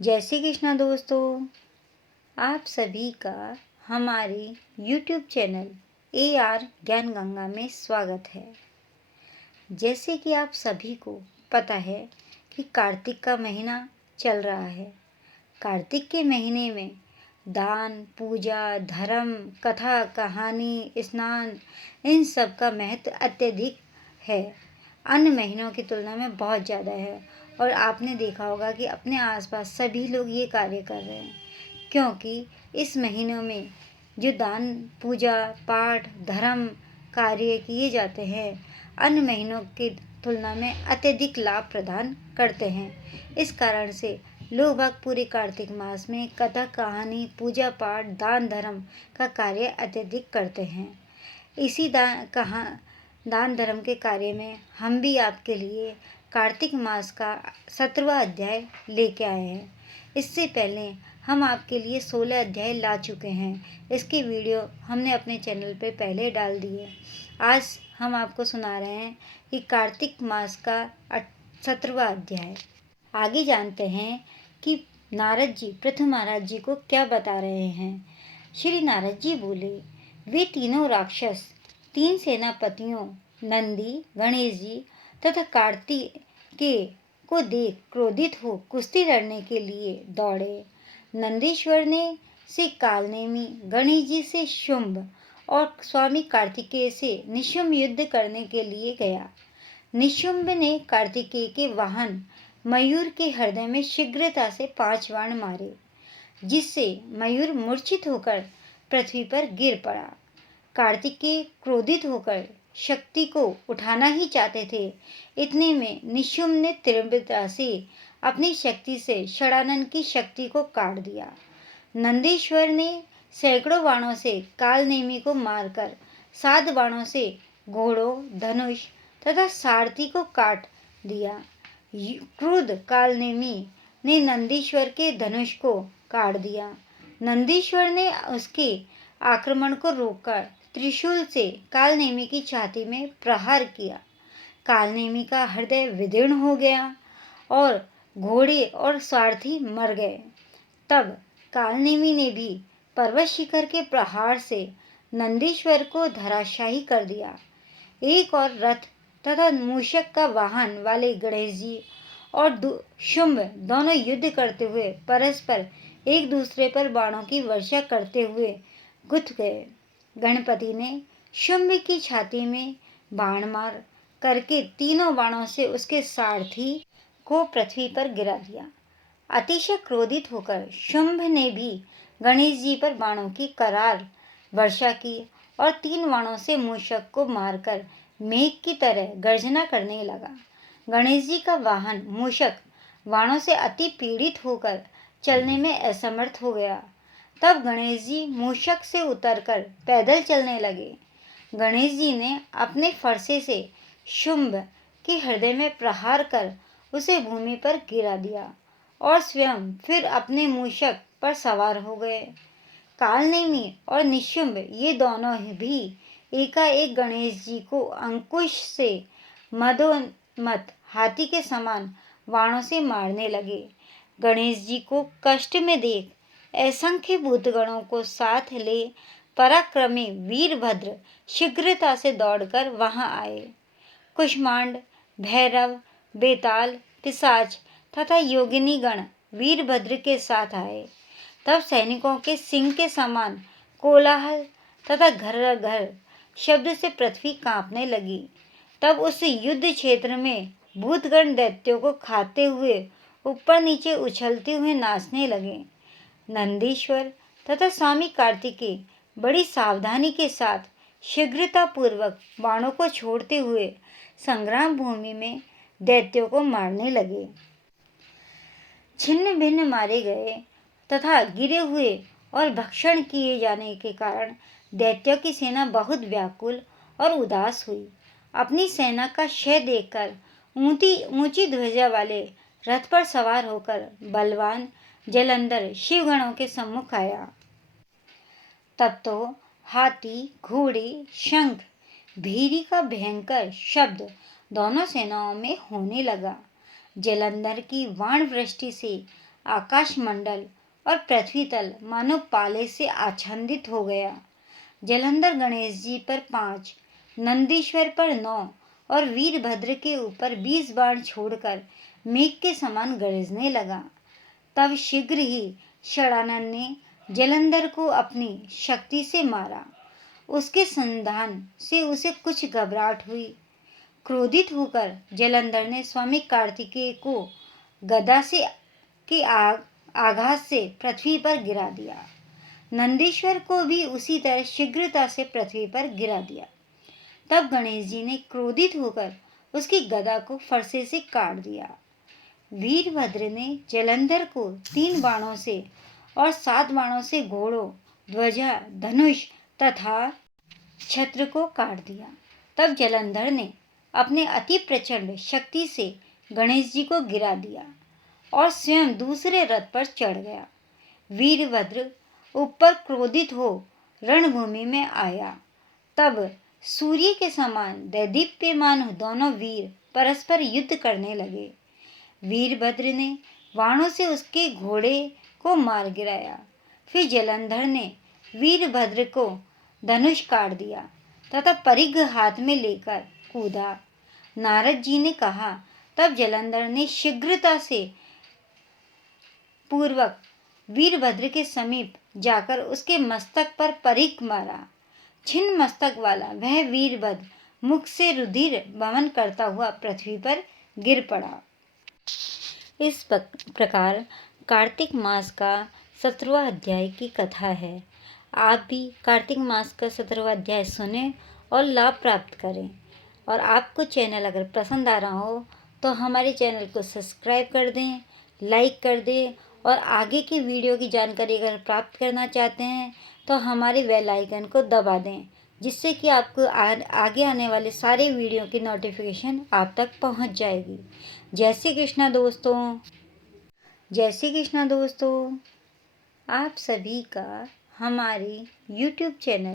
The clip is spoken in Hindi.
जय श्री कृष्णा दोस्तों, आप सभी का हमारे YouTube चैनल AR ज्ञान गंगा में स्वागत है। जैसे कि आप सभी को पता है कि कार्तिक का महीना चल रहा है। कार्तिक के महीने में दान, पूजा, धर्म, कथा, कहानी, स्नान इन सब का महत्व अत्यधिक है। अन्य महीनों की तुलना में बहुत ज़्यादा है और आपने देखा होगा कि अपने आसपास सभी लोग ये कार्य कर रहे हैं, क्योंकि इस महीनों में जो दान, पूजा, पाठ, धर्म कार्य किए जाते हैं अन्य महीनों की तुलना में अत्यधिक लाभ प्रदान करते हैं। इस कारण से लोग बाग पूरे कार्तिक मास में कथा, कहानी, पूजा पाठ, दान धर्म का कार्य अत्यधिक करते हैं। इसी दान धर्म के कार्य में हम भी आपके लिए कार्तिक मास का 17वां अध्याय लेके आए हैं। इससे पहले हम आपके लिए 16 अध्याय ला चुके हैं। इसकी वीडियो हमने अपने चैनल पे पहले डाल दी है। आज हम आपको सुना रहे हैं कि कार्तिक मास का 17वां अध्याय। आगे जानते हैं कि नारद जी पृथु महाराज जी को क्या बता रहे हैं। श्री नारद जी बोले, वे तीनों राक्षस 3 सेनापतियों नंदी, गणेश जी तथा कार्तिकेय को देख क्रोधित हो कुश्ती लड़ने के लिए दौड़े। नंदीश्वर ने से कालनेमी, गणेश जी से शुंभ और स्वामी कार्तिकेय से निशुंभ युद्ध करने के लिए गया। निशुंभ ने कार्तिकेय के वाहन मयूर के हृदय में शीघ्रता से 5 बाण मारे, जिससे मयूर मूर्छित होकर पृथ्वी पर गिर पड़ा। कार्तिकेय क्रोधित होकर शक्ति को उठाना ही चाहते थे। इतने में निशुंभ ने तीव्रता से अपनी शक्ति से षडानन की शक्ति को काट दिया। नंदीश्वर ने सैकड़ों बाणों से कालनेमी को मारकर 7 बाणों से घोड़ों, धनुष तथा सारथी को काट दिया। क्रुद्ध कालनेमी ने नंदीश्वर के धनुष को काट दिया। नंदीश्वर ने उसके आक्रमण को रोककर त्रिशूल से कालनेमी की छाती में प्रहार किया। कालनेमी का हृदय विदीर्ण हो गया और घोड़े और सारथी मर गए। तब कालनेमी ने भी पर्वत शिखर के प्रहार से नंदीश्वर को धराशायी कर दिया। एक और रथ तथा मूषक का वाहन वाले गणेश जी और शुंभ दोनों युद्ध करते हुए परस्पर एक दूसरे पर बाणों की वर्षा करते हुए गुथ गए। गणपति ने शुंभ की छाती में बाण मार करके तीनों बाणों से उसके सारथी को पृथ्वी पर गिरा दिया। अतिशय क्रोधित होकर शुंभ ने भी गणेश जी पर बाणों की करार वर्षा की और 3 बाणों से मूषक को मारकर मेघ की तरह गर्जना करने लगा। गणेश जी का वाहन मूषक बाणों से अति पीड़ित होकर चलने में असमर्थ हो गया। तब गणेश जी मूषक से उतरकर पैदल चलने लगे। गणेश जी ने अपने फरसे से शुंभ के हृदय में प्रहार कर उसे भूमि पर गिरा दिया और स्वयं फिर अपने मूषक पर सवार हो गए। कालनेमी और निशुंभ ये दोनों भी एकाएक गणेश जी को अंकुश से मदोन्मत्त हाथी के समान बाणों से मारने लगे। गणेश जी को कष्ट में देख असंख्य भूतगणों को साथ ले पराक्रमी वीरभद्र शीघ्रता से दौड़कर वहां आए। कुष्मांड, भैरव, बेताल, पिशाच तथा योगिनी गण वीरभद्र के साथ आए। तब सैनिकों के सिंह के समान कोलाहल तथा घर घर शब्द से पृथ्वी कांपने लगी। तब उस युद्ध क्षेत्र में भूतगण दैत्यों को खाते हुए ऊपर नीचे उछलते हुए नाचने लगे। नंदीश्वर तथा स्वामी कार्तिकेय बड़ी सावधानी के साथ शीघ्रता पूर्वक बाणों को छोड़ते हुए संग्राम भूमि में दैत्यों को मारने लगे। छिन्न भिन्न मारे गए तथा गिरे हुए और भक्षण किए जाने के कारण दैत्यों की सेना बहुत व्याकुल और उदास हुई। अपनी सेना का क्षय देखकर ऊंची ध्वजा वाले रथ पर सवार होकर बलवान जलंधर शिवगणों के सम्मुख आया। तब तो हाथी, घोड़े, शंख, भीरी का भयंकर शब्द दोनों सेनाओं में होने लगा। जलंधर की बाण वृष्टि से आकाशमंडल और पृथ्वी तल मानो पाले से आच्छादित हो गया। जलंधर गणेश जी पर 5, नंदीश्वर पर 9 और वीरभद्र के ऊपर 20 बाण छोड़कर मेघ के समान गरजने लगा। तब शीघ्र ही षडानन ने जलंधर को अपनी शक्ति से मारा। उसके संधान से उसे कुछ घबराहट हुई। क्रोधित होकर जलंधर ने स्वामी कार्तिकेय को गदा से के आघात से पृथ्वी पर गिरा दिया। नंदीश्वर को भी उसी तरह शीघ्रता से पृथ्वी पर गिरा दिया। तब गणेश जी ने क्रोधित होकर उसकी गदा को फरसे से काट दिया। वीरभद्र ने जलंधर को 3 बाणों से और 7 बाणों से घोड़ों, ध्वजा, धनुष तथा छत्र को काट दिया। तब जलंधर ने अपने अति प्रचंड शक्ति से गणेश जी को गिरा दिया और स्वयं दूसरे रथ पर चढ़ गया। वीरभद्र ऊपर क्रोधित हो रणभूमि में आया। तब सूर्य के समान दैदीप्यमान दोनों वीर परस्पर युद्ध करने लगे। वीरभद्र ने बाणों से उसके घोड़े को मार गिराया। फिर जलंधर ने वीरभद्र को धनुष काट दिया तथा परिघ हाथ में लेकर कूदा। नारद जी ने कहा, तब जलंधर ने शीघ्रता से पूर्वक वीरभद्र के समीप जाकर उसके मस्तक पर परिघ मारा। छिन्न मस्तक वाला वह वीरभद्र मुख से रुधिर वमन करता हुआ पृथ्वी पर गिर पड़ा। इस प्रकार कार्तिक मास का 17वां अध्याय की कथा है। आप भी कार्तिक मास का 17वां अध्याय सुने और लाभ प्राप्त करें। और आपको चैनल अगर पसंद आ रहा हो तो हमारे चैनल को सब्सक्राइब कर दें, लाइक कर दें और आगे की वीडियो की जानकारी अगर प्राप्त करना चाहते हैं तो हमारे बेल आइकन को दबा दें, जिससे कि आपको आगे आने वाले सारे वीडियो की नोटिफिकेशन आप तक पहुंच जाएगी। जय श्री कृष्णा दोस्तों। जय श्री कृष्णा दोस्तों। आप सभी का हमारे YouTube चैनल